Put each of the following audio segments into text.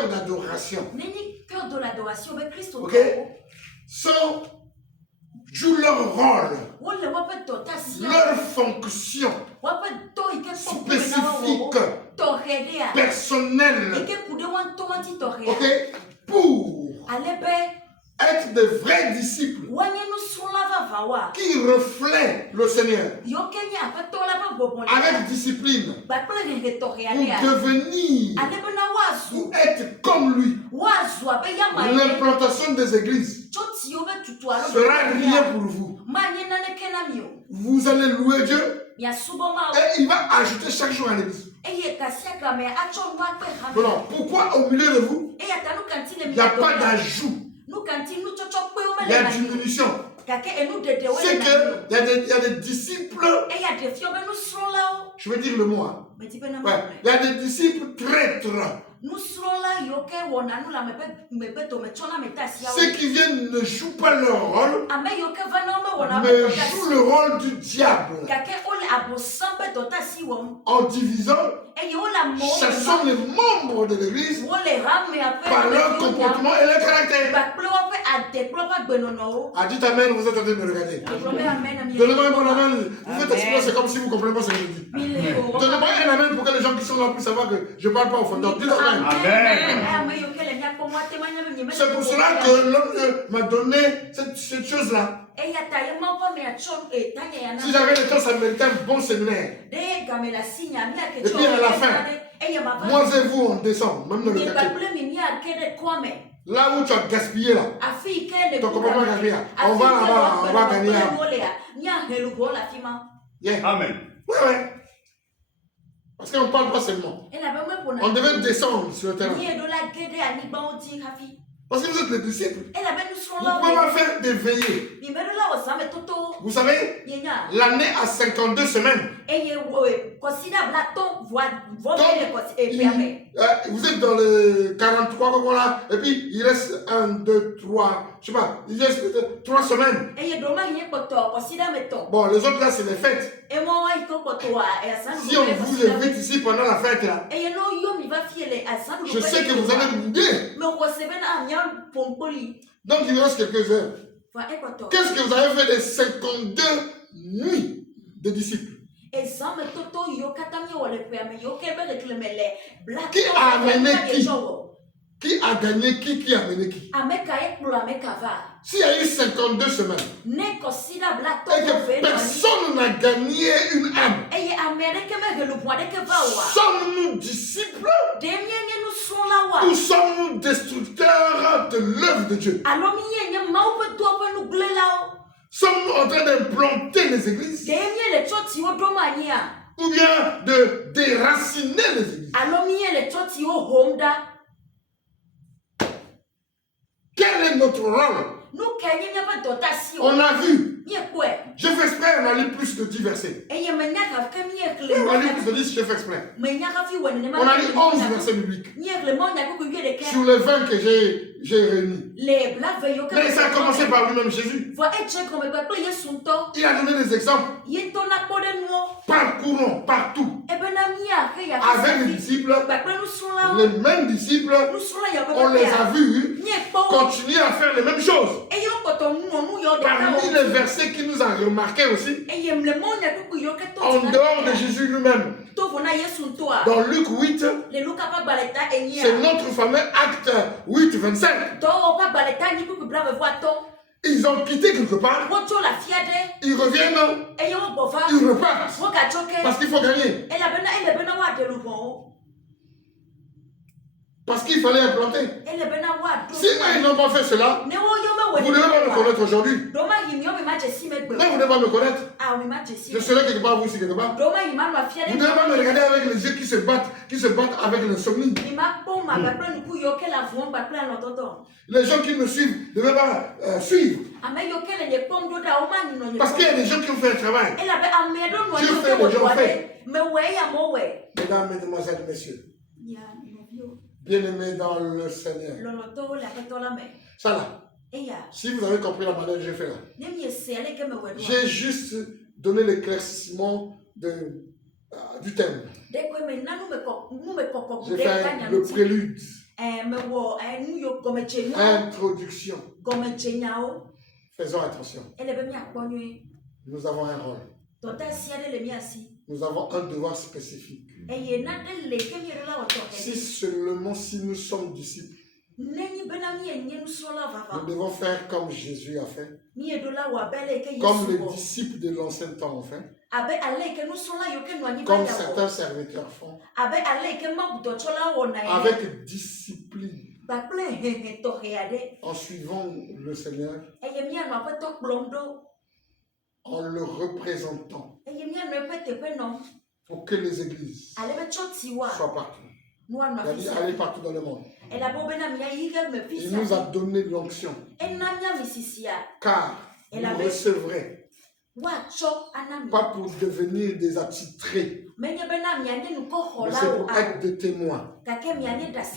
cœur d'adoration. Cœur de l'adoration avec Christ. Ok? Jouent leur rôle, leur fonction spécifique, personnelle, ok, pour être de vrais disciples qui reflètent le Seigneur avec discipline pour devenir, pour être comme lui. L'implantation des églises sera rien pour vous. Vous allez louer Dieu et il va ajouter chaque jour à l'église. Voilà. Pourquoi au milieu de vous, il n'y a pas d'ajout? Il y a diminution. C'est qu'il y a des disciples, je vais dire le mot, hein. Ouais. Il y a des disciples traîtres. Ceux qui viennent ne jouent pas leur rôle, mais jouent le rôle du diable. En divisant, chassant les membres de l'église par leur comportement et leur caractère. Ah, dites amen, vous êtes en train de me regarder. Donnez-moi un bon amen. Vous faites exprès, c'est comme si vous comprenez pas ce que je dis. Donnez-moi un amen pour que les gens qui sont là puissent savoir que je ne parle pas au fondeur. Dites amen. C'est pour cela que l'homme m'a donné cette chose-là. Si j'avais le temps, ça méritait un bon séminaire. Et puis à la fin, moi et vous, on descend, même dans le quartier. Là où tu as gaspillé là, ton comportement gaspillé, on va là-bas, on va gagner. Yeah. Amen. Ouais. Parce qu'on ne parle pas seulement. On devait descendre sur le terrain. Parce que vous êtes les disciples. Vous ne pouvez pas faire des veillées. Vous savez, l'année a 52 semaines. Vous êtes dans le 43, voilà, et puis il reste 1, 2, 3, je sais pas, il reste 3 semaines. Bon, les autres là, c'est les fêtes. Si on vous invite ici pendant la fête là, je sais que vous allez bouder. Donc il reste quelques heures. Qu'est-ce que vous avez fait des 52 nuits de disciples? Qui a amené qui? Qui a gagné qui? Qui a mené qui? S'il y a eu 52 semaines et que personne n'a gagné une âme, sommes-nous disciples ou sommes-nous destructeurs de l'œuvre de Dieu? Sommes-nous en train d'implanter les églises ou bien de déraciner les églises? Quel est notre rôle? On a vu. Je fais exprès, on a lu plus de 10 versets. On a lu plus de 10, je fais exprès. On a lu 11 versets bibliques sur les 20 que j'ai réunis. Mais ça a commencé par lui-même Jésus. Il a donné des exemples. Parcourons partout. Avec les disciples, les mêmes disciples, on les a vus continuer à faire les mêmes choses. Parmi les versets qui nous a remarqué aussi, en dehors de Jésus lui-même, dans Luc 8, c'est notre fameux acte 8, 25. Ils ont quitté quelque part, ils reviennent, ils repartent, parce qu'il faut gagner. Parce qu'il fallait implanter. Si ils n'ont pas fait cela, vous ne devez pas me connaître aujourd'hui. Non, vous ne devez pas me connaître. Je serai quelque part, vous aussi quelque part. Vous ne devez pas me regarder avec les yeux qui se battent avec l'insomnie. Les gens qui me suivent ne devaient pas suivre. Parce qu'il y a des gens qui ont fait un travail. Dieu fait, les gens fait. Mesdames, mesdemoiselles, messieurs. Bien-aimés dans le Seigneur. Ça là. Si vous avez compris la manière dont j'ai fait là. J'ai juste donné l'éclaircissement du thème. J'ai fait le prélude. Introduction. Faisons attention. Nous avons un rôle. Nous avons un devoir spécifique. Si seulement si nous sommes disciples, nous devons faire comme Jésus a fait, comme les disciples de l'ancien temps ont fait, comme certains serviteurs font, avec discipline, en suivant le Seigneur, en le représentant, pour que les églises soient partout. Il a dit aller partout dans le monde. Il nous a donné l'onction. Car vous recevrez, pas pour devenir des attitrés, mais c'est pour être des témoins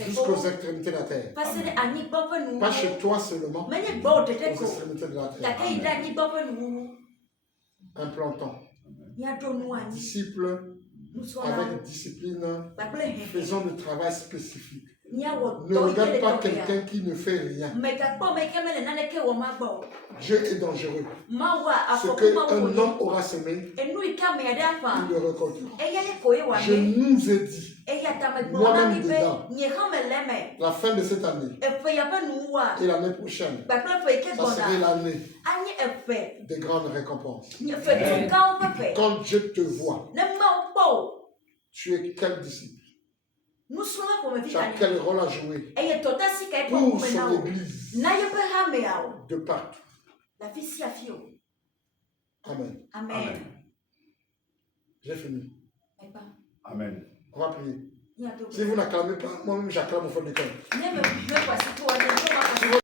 jusqu'aux extrémités de la terre. Amen. Pas chez toi seulement, aux extrémités de la terre. Amen. Implantons. Disciples avec discipline, faisons le travail spécifique. Ne regarde pas quelqu'un qui ne fait rien. Dieu est dangereux. Ce qu'un homme aura semé, il le récoltera. Je nous ai dit, moi-même dedans, la fin de cette année et l'année prochaine, ça serait l'année des grandes récompenses. Quand Dieu te voit, tu es quel disciple? Tu as quel rôle à jouer pour son église de partout? Amen. Amen. J'ai fini. Amen. On va prier. Si vous n'acclamez pas, moi-même j'acclame au fond du cœur.